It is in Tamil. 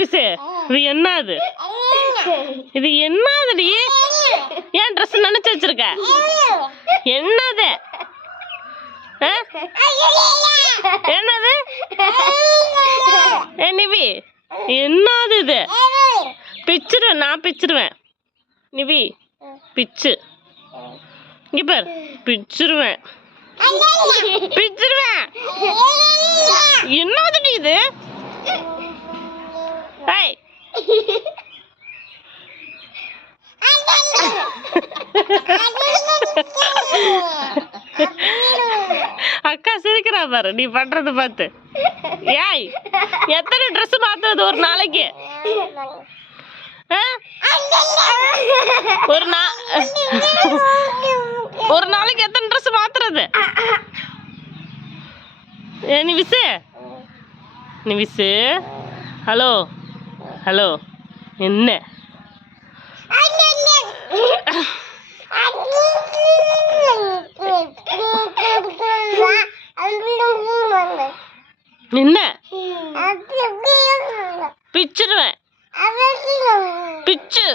இது என்னது? இது என்னதுடி? ஏன் ட்ரெஸ் நினைச்சு வச்சிருக்க? என்னது? என்னது? நிவி என்னது இது? பிச்சிருவேன், நான் பிச்சிருவேன். நிவி பிச்சு இங்க பாரு, பிச்சிருவேன் பிச்சிருவேன். என்னதுடி இது? ஏய் அக்கா சிரிக்கிறா பாரு நீ பண்றது பார்த்து. ஏய் எத்தனை ட்ரெஸ் மாத்துறது ஒரு நாளைக்கு? ஒரு நாளைக்கு எத்தனை ட்ரெஸ் மாத்துறது? நிவிசு ஹலோ ஹலோ என்ன? என்ன பிச்சிருவேன் பிச்சு.